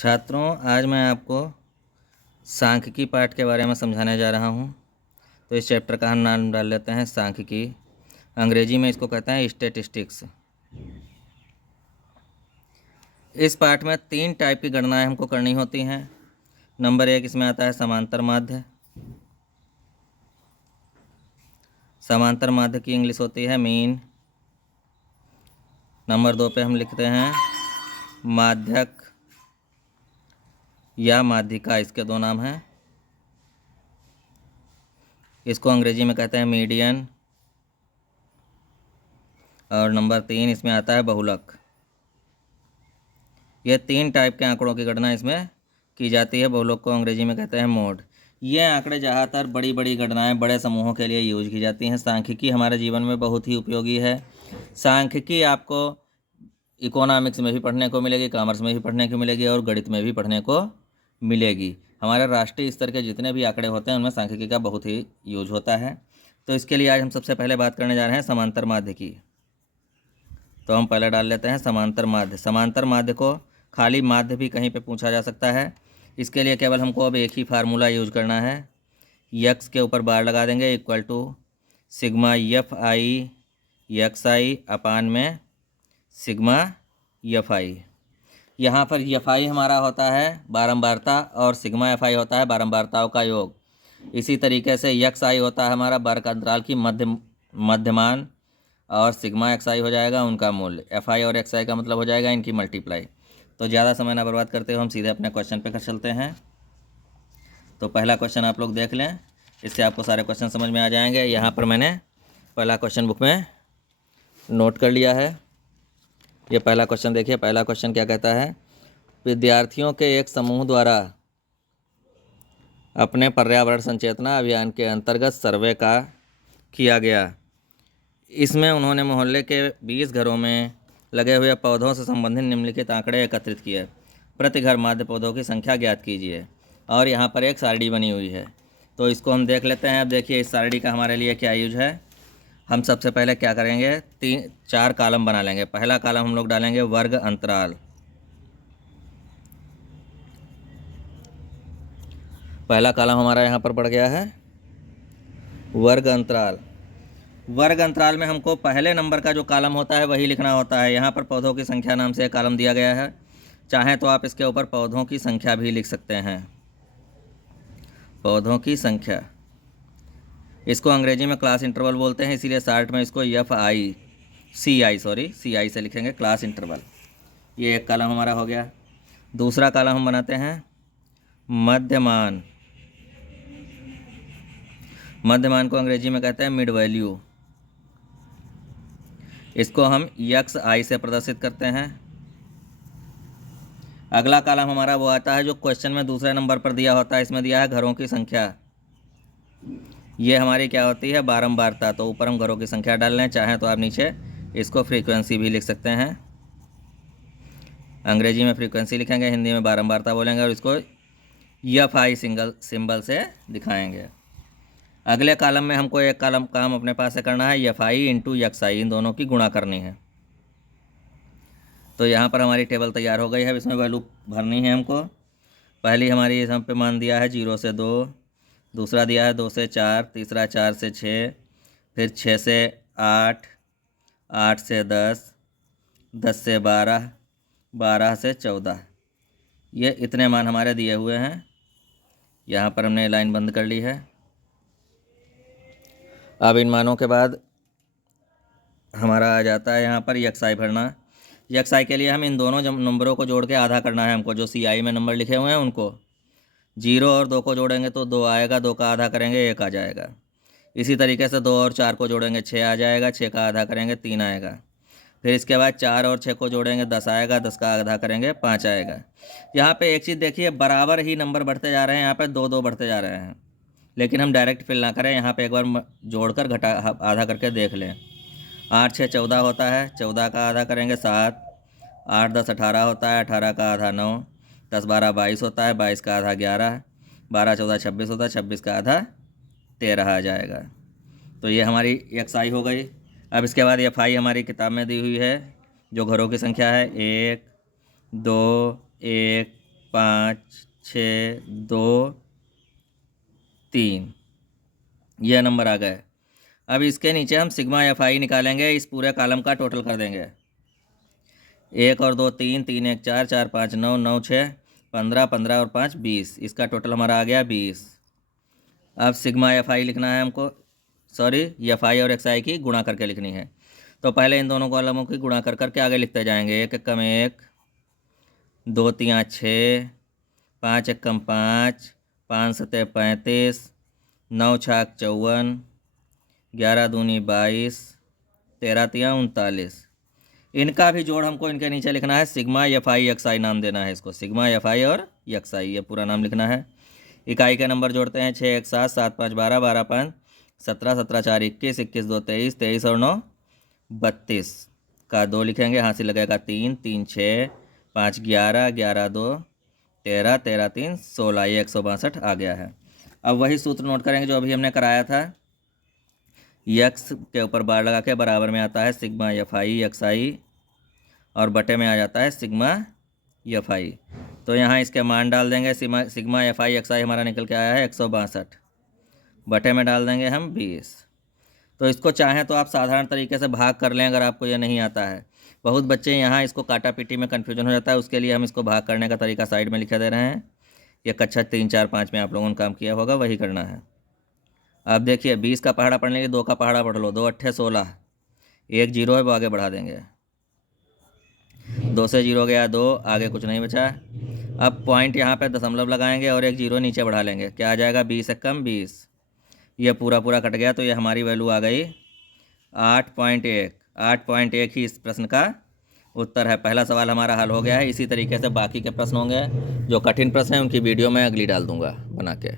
छात्रों, आज मैं आपको सांख्यिकी पाठ के बारे में समझाने जा रहा हूँ। तो इस चैप्टर का हम नाम डाल लेते हैं सांख्यिकी। अंग्रेजी में इसको कहते हैं स्टैटिस्टिक्स। इस पाठ में 3 टाइप की गणनाएं हमको करनी होती हैं। नंबर 1 इसमें आता है समांतर माध्य। समांतर माध्य की इंग्लिश होती है मीन। नंबर 2 पे हम लिखते हैं माध्यक या माध्यिका, इसके 2 नाम हैं। इसको अंग्रेजी में कहते हैं मीडियन। और नंबर 3 इसमें आता है बहुलक। ये 3 टाइप के आंकड़ों की गणना इसमें की जाती है। बहुलक को अंग्रेजी में कहते हैं मोड। ये आंकड़े ज़्यादातर बड़ी बड़ी गणनाएं बड़े समूहों के लिए यूज की जाती हैं। सांख्यिकी हमारे जीवन में बहुत ही उपयोगी है। सांख्यिकी आपको इकोनॉमिक्स में भी पढ़ने को मिलेगी, कॉमर्स में भी पढ़ने को मिलेगी और गणित में भी पढ़ने को मिलेगी। हमारे राष्ट्रीय स्तर के जितने भी आंकड़े होते हैं उनमें सांख्यिकी का बहुत ही यूज होता है। तो इसके लिए आज हम सबसे पहले बात करने जा रहे हैं समांतर माध्य की। तो हम पहले डाल लेते हैं समांतर माध्य। समांतर माध्य को खाली माध्य भी कहीं पे पूछा जा सकता है। इसके लिए केवल हमको अब एक ही फार्मूला यूज करना है। यक्स के ऊपर बार लगा देंगे equal to sigma F I X I upon में सिग्मा एफ आई। यहाँ पर एफ आई हमारा होता है बारंबारता और सिग्मा एफ आई होता है बारंबारताओं का योग। इसी तरीके से यक्स आई होता है हमारा वर्ग अंतराल की मध्यमान और सिग्मा एक्स आई हो जाएगा उनका मूल्य। एफ आई और एक्स आई का मतलब हो जाएगा इनकी मल्टीप्लाई। तो ज़्यादा समय ना बर्बाद करते हुए हम सीधे अपने क्वेश्चन पे चलते हैं। तो पहला क्वेश्चन आप लोग देख लें, इससे आपको सारे क्वेश्चन समझ में आ जाएंगे। यहाँ पर मैंने पहला क्वेश्चन बुक में नोट कर लिया है। ये पहला क्वेश्चन देखिए। पहला क्वेश्चन क्या कहता है, विद्यार्थियों के एक समूह द्वारा अपने पर्यावरण संचेतना अभियान के अंतर्गत सर्वे का किया गया। इसमें उन्होंने मोहल्ले के 20 घरों में लगे हुए पौधों से संबंधित निम्नलिखित आंकड़े एकत्रित किए। प्रति घर माध्य पौधों की संख्या ज्ञात कीजिए। और यहाँ पर एक सारणी बनी हुई है, तो इसको हम देख लेते हैं। अब देखिए इस सारणी का हमारे लिए क्या यूज है। हम सबसे पहले क्या करेंगे, 4 कॉलम बना लेंगे। पहला कॉलम हम लोग डालेंगे वर्ग अंतराल। पहला कॉलम हमारा यहाँ पर बढ़ गया है वर्ग अंतराल। वर्ग अंतराल में हमको पहले नंबर का जो कॉलम होता है वही लिखना होता है। यहाँ पर पौधों की संख्या नाम से एक कॉलम दिया गया है। चाहें तो आप इसके ऊपर पौधों की संख्या भी लिख सकते हैं। पौधों की संख्या, इसको अंग्रेजी में क्लास इंटरवल बोलते हैं, इसीलिए शार्ट में इसको सी आई से लिखेंगे, क्लास इंटरवल। ये एक कॉलम हमारा हो गया। दूसरा कॉलम हम बनाते हैं मध्यमान। मध्यमान को अंग्रेजी में कहते हैं मिड वैल्यू। इसको हम यक्स आई से प्रदर्शित करते हैं। अगला कॉलम हमारा वो आता है जो क्वेश्चन में दूसरे नंबर पर दिया होता है। इसमें दिया है घरों की संख्या। ये हमारी क्या होती है, बारंबारता। तो ऊपर हम घरों की संख्या डाल लें, चाहें तो आप नीचे इसको फ्रीक्वेंसी भी लिख सकते हैं। अंग्रेजी में फ्रीक्वेंसी लिखेंगे, हिंदी में बारंबारता बोलेंगे और इसको एफ आई सिंबल से दिखाएंगे। अगले कॉलम में हमको एक कॉलम काम अपने पास से करना है, एफ आई इंटू यक्स आई, इन दोनों की गुणा करनी है। तो यहाँ पर हमारी टेबल तैयार हो गई है। इसमें वैल्यू भरनी है हमको। पहली हमारी यहाँ पे मान दिया है 0 से 2, दूसरा दिया है 2 से 4, तीसरा 4 से 6, फिर 6 से 8, 8 से 10, 10 से 12, 12 से 14। ये इतने मान हमारे दिए हुए हैं। यहाँ पर हमने लाइन बंद कर ली है। अब इन मानों के बाद हमारा आ जाता है यहाँ पर यक्स भरना। यक्स के लिए हम इन दोनों नंबरों को जोड़ के आधा करना है हमको। जो सी आई में नंबर लिखे हुए हैं उनको 0 और 2 को जोड़ेंगे तो 2 आएगा, 2 का आधा करेंगे 1 आ जाएगा। इसी तरीके से 2 और 4 को जोड़ेंगे 6 आ जाएगा, 6 का आधा करेंगे 3 आएगा। फिर इसके बाद 4 और 6 को जोड़ेंगे 10 आएगा, 10 का आधा करेंगे 5 आएगा। यहाँ पे एक चीज़ देखिए, बराबर ही नंबर बढ़ते जा रहे हैं। यहाँ पे 2 2 बढ़ते जा रहे हैं, लेकिन हम डायरेक्ट फिल ना करें। यहाँ पे एक बार जोड़कर घटा आधा करके देख लें। 8 6 14 होता है, 14 का आधा करेंगे 7, 8 10 18 होता है, 18 का आधा 9, 10 12 22 होता है, 22 का आधा 11, 12 14 26 होता है, 26 का आधा 13 आ जाएगा। तो ये हमारी एक्स आई हो गई। अब इसके बाद एफ आई हमारी किताब में दी हुई है, जो घरों की संख्या है 1 2 1 5 6 2 3, यह नंबर आ गए। अब इसके नीचे हम सिग्मा एफ आई निकालेंगे, इस पूरे कॉलम का टोटल कर देंगे। 1 और 2 3, 3 1 4, 4 5 9, 9 6 15, 15 और 5 20, इसका टोटल हमारा आ गया 20। अब सिग्मा एफ आई लिखना है हमको, सॉरी एफ आई और एक्स आई की गुणा करके लिखनी है। तो पहले इन दोनों कॉलमों की गुणा कर करके आगे लिखते जाएंगे। 1 एकम 1, 2 3 6, 5 एकम 5, 5 सतह 35, 9 छाक 54, 11 दूनी 22, 13 तिया 39। इनका भी जोड़ हमको इनके नीचे लिखना है। सिग्मा एफ आई एक्स आई नाम देना है इसको, सिग्मा एफ आई और एक्स आई, ये पूरा नाम लिखना है। इकाई के नंबर जोड़ते हैं। 6 1 7, 7 5 12, 12 5 17, 17 4 21, 21 2 23, 23 और 9 32 का 2 लिखेंगे, यहाँ से लगेगा 3, 3 6, 5 11, 11 2 13, 13 3 16, ये 162 आ गया है। अब वही सूत्र नोट करेंगे जो अभी हमने कराया था। यक्स के ऊपर बार लगा के बराबर में आता है सिग्मा एफ आई एक्स आई और बटे में आ जाता है सिग्मा एफ आई। तो यहाँ इसके मान डाल देंगे। सिग्मा एफ आई एक्स आई हमारा निकल के आया है 162, बटे में डाल देंगे हम 20। तो इसको चाहें तो आप साधारण तरीके से भाग कर लें अगर आपको ये नहीं आता है। बहुत बच्चे यहाँ इसको काटा पीटी में कन्फ्यूजन हो जाता है, उसके लिए हम इसको भाग करने का तरीका साइड में लिखे दे रहे हैं। ये कक्षा 3 4 5 में आप लोगों ने काम किया होगा, वही करना है। अब देखिए 20 का पहाड़ा पढ़ने के लिए 2 का पहाड़ा पढ़ लो। 2 8 16, 1 0 है वो आगे बढ़ा देंगे। 2 से 0 गया 2, आगे कुछ नहीं बचा। अब पॉइंट यहाँ पे दशमलव लगाएंगे और 1 0 नीचे बढ़ा लेंगे, क्या आ जाएगा 20 एकम 20। ये पूरा पूरा कट गया तो ये हमारी वैल्यू आ गई 8.1। 8.1 ही इस प्रश्न का उत्तर है। पहला सवाल हमारा हल हो गया है। इसी तरीके से बाकी के प्रश्न होंगे, जो कठिन प्रश्न हैं उनकी वीडियो मैं अगली डाल दूंगा बना के।